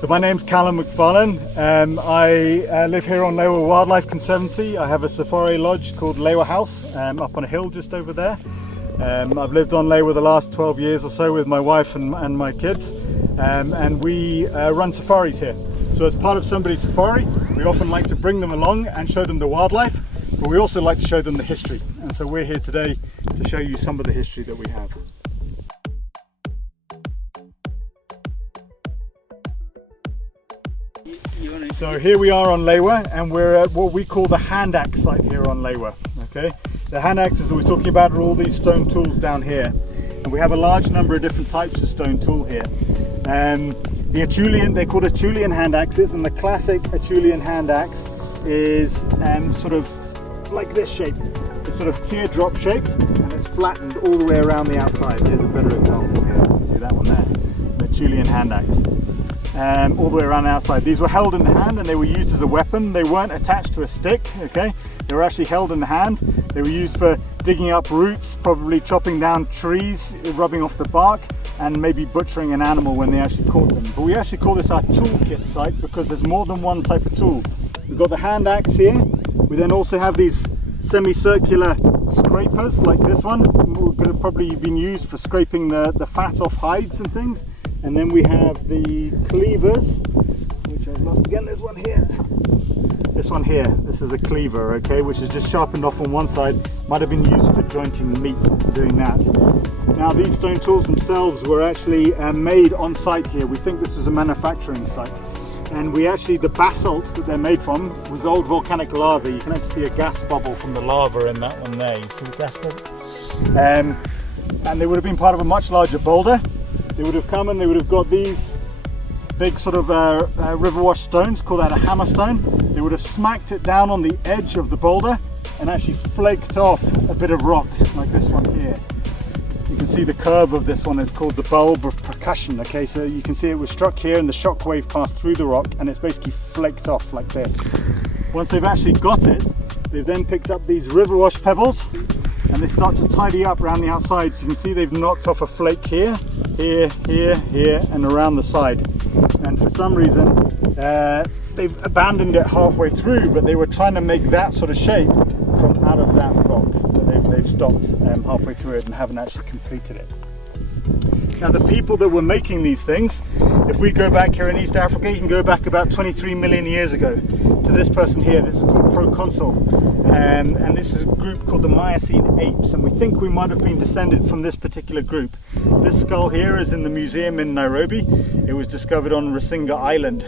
So my name's Callum McFarlane. I live here on Lewa Wildlife Conservancy. I have a safari lodge called Lewa House up on a hill just over there. I've lived on Lewa the last 12 years or so with my wife and my kids, and we run safaris here. So as part of somebody's safari, we often like to bring them along and show them the wildlife, but we also like to show them the history. And so we're here today to show you some of the history that we have. So here we are on Lewa, and we're at what we call the hand axe site here on Lewa. Okay, the hand axes that we're talking about are all these stone tools down here, and we have a large number of different types of stone tool here. The Acheulean, they're called Acheulean hand axes, and the classic Acheulean hand axe is sort of like this shape. It's sort of teardrop shaped, and it's flattened all the way around the outside. Here's a better example here. See that one there, the Acheulean hand axe. All the way around the outside. These were held in the hand and they were used as a weapon. They weren't attached to a stick, okay? They were actually held in the hand. They were used for digging up roots, probably chopping down trees, rubbing off the bark, and maybe butchering an animal when they actually caught them. But we actually call this our toolkit site because there's more than one type of tool. We've got the hand axe here. We then also have these semicircular scrapers like this one. Could have probably been used for scraping the fat off hides and things. And then we have the cleavers, which I've lost again. There's one here. This one here. This is a cleaver, okay, which is just sharpened off on one side. Might have been used for jointing meat, doing that. Now these stone tools themselves were actually made on site here. We think this was a manufacturing site. And we actually, the basalt that they're made from was old volcanic lava. You can actually see a gas bubble from the lava in that one there. You see the gas bubble? And they would have been part of a much larger boulder. They would have come and they would have got these big sort of river wash stones, call that a hammer stone. They would have smacked it down on the edge of the boulder and actually flaked off a bit of rock like this one here. You can see the curve of this one is called the bulb of percussion. Okay, so you can see it was struck here and the shock wave passed through the rock and it's basically flaked off like this. Once they've actually got it, they've then picked up these river wash pebbles and they start to tidy up around the outside. So you can see they've knocked off a flake here, here, here, here, and around the side. And for some reason, they've abandoned it halfway through, but they were trying to make that sort of shape from out of that rock. But they've stopped halfway through it and haven't actually completed it. Now the people that were making these things, if we go back here in East Africa, you can go back about 23 million years ago to this person here. This is called Proconsul. And this is a group called the Miocene apes, and we think we might have been descended from this particular group. This skull here is in the museum in Nairobi. It was discovered on Rusinga Island,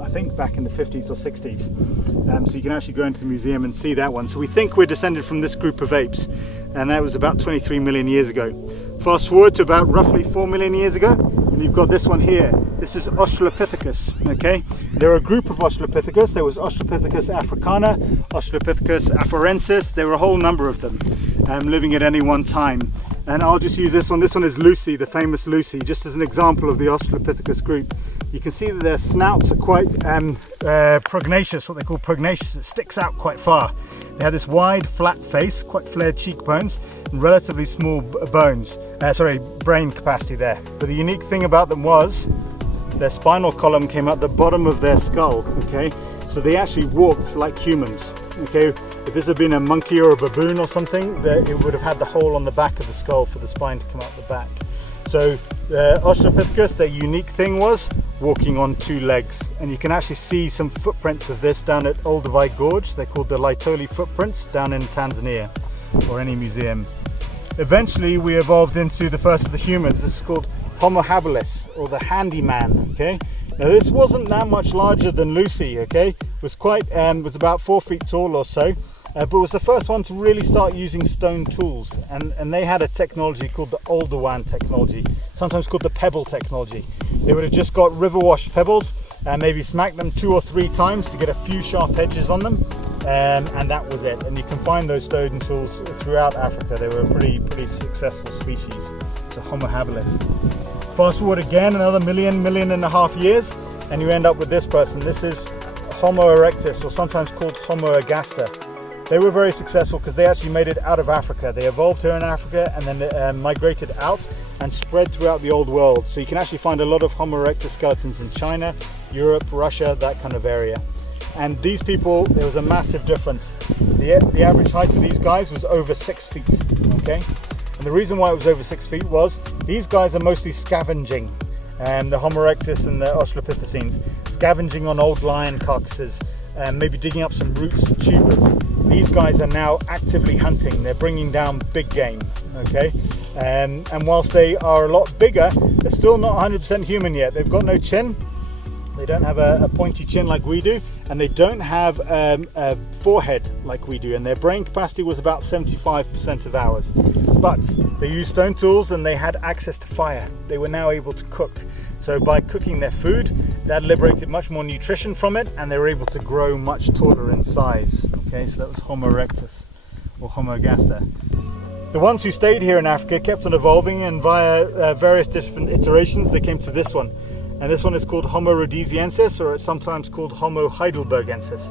I think back in the 50s or 60s. So you can actually go into the museum and see that one. So we think we're descended from this group of apes, and that was about 23 million years ago. Fast forward to about roughly 4 million years ago, and you've got this one here. This is Australopithecus, okay? There are a group of Australopithecus. There was Australopithecus africana, Australopithecus afarensis. There were a whole number of them living at any one time. And I'll just use this one. This one is Lucy, the famous Lucy, just as an example of the Australopithecus group. You can see that their snouts are quite prognathous, what they call prognathous. It sticks out quite far. They had this wide, flat face, quite flared cheekbones, and relatively small brain capacity there. But the unique thing about them was their spinal column came out the bottom of their skull, okay? So they actually walked like humans, okay? If this had been a monkey or a baboon or something, it would have had the hole on the back of the skull for the spine to come out the back. So Australopithecus, their unique thing was walking on two legs. And you can actually see some footprints of this down at Olduvai Gorge. They're called the Laetoli footprints down in Tanzania, or any museum. Eventually we evolved into the first of the humans. This is called Homo habilis, or the handyman, okay? Now this wasn't that much larger than Lucy, okay? It was was about 4 feet tall or so, but was the first one to really start using stone tools. And they had a technology called the Oldowan technology, sometimes called the pebble technology. They would have just got river washed pebbles and maybe smacked them 2 or 3 times to get a few sharp edges on them, and that was it. And you can find those stone tools throughout Africa. They were a pretty successful species, the Homo habilis. Fast forward again another million and a half years, and you end up with this person. This is Homo erectus, or sometimes called Homo ergaster. They were very successful because they actually made it out of Africa. They evolved here in Africa and then migrated out, and spread throughout the old world. So you can actually find a lot of Homo erectus skeletons in China, Europe, Russia, that kind of area. And these people, there was a massive difference. The average height of these guys was over 6 feet, okay? And the reason why it was over 6 feet was these guys are mostly scavenging, the Homo erectus and the Australopithecines, scavenging on old lion carcasses, maybe digging up some roots and tubers. These guys are now actively hunting. They're bringing down big game, okay? And whilst they are a lot bigger, they're still not 100% human yet. They've got no chin. They don't have a pointy chin like we do, and they don't have a forehead like we do, and their brain capacity was about 75% of ours. But they used stone tools and they had access to fire. They were now able to cook. So by cooking their food, that liberated much more nutrition from it, and they were able to grow much taller in size. Okay, so that was Homo erectus or Homo gaster. The ones who stayed here in Africa kept on evolving, and via various different iterations they came to this one. And this one is called Homo rhodesiensis, or it's sometimes called Homo heidelbergensis.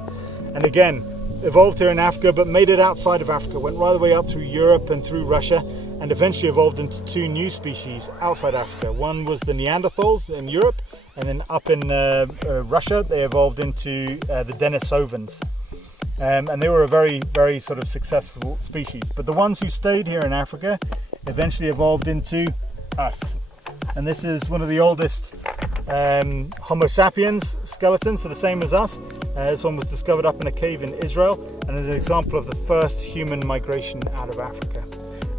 And again, evolved here in Africa, but made it outside of Africa, went right the way up through Europe and through Russia, and eventually evolved into two new species outside Africa. One was the Neanderthals in Europe, and then up in Russia, they evolved into the Denisovans. And they were a very, very sort of successful species. But the ones who stayed here in Africa eventually evolved into us. And this is one of the oldest Homo sapiens skeletons, so the same as us. This one was discovered up in a cave in Israel, and is an example of the first human migration out of Africa.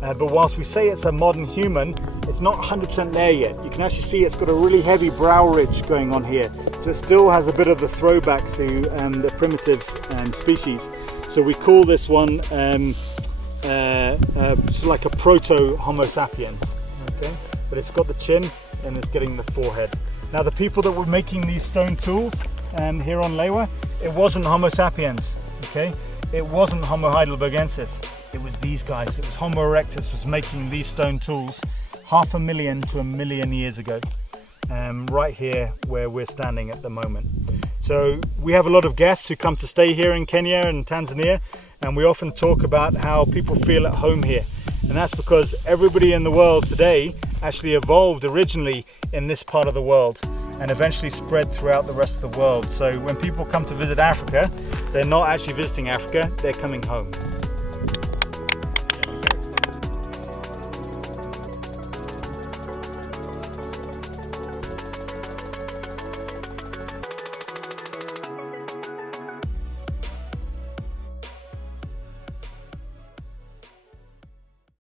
But whilst we say it's a modern human, it's not 100% there yet. You can actually see it's got a really heavy brow ridge going on here. So it still has a bit of the throwback to the primitive species. So we call this one like a proto Homo sapiens. Okay? But it's got the chin and it's getting the forehead. Now the people that were making these stone tools here on Lewa, it wasn't Homo sapiens, okay? It wasn't Homo heidelbergensis. It was these guys. It was Homo erectus was making these stone tools 500,000 to 1 million years ago, right here where we're standing at the moment. So we have a lot of guests who come to stay here in Kenya and Tanzania, and we often talk about how people feel at home here. And that's because everybody in the world today actually evolved originally in this part of the world and eventually spread throughout the rest of the world. So when people come to visit Africa, they're not actually visiting Africa, they're coming home.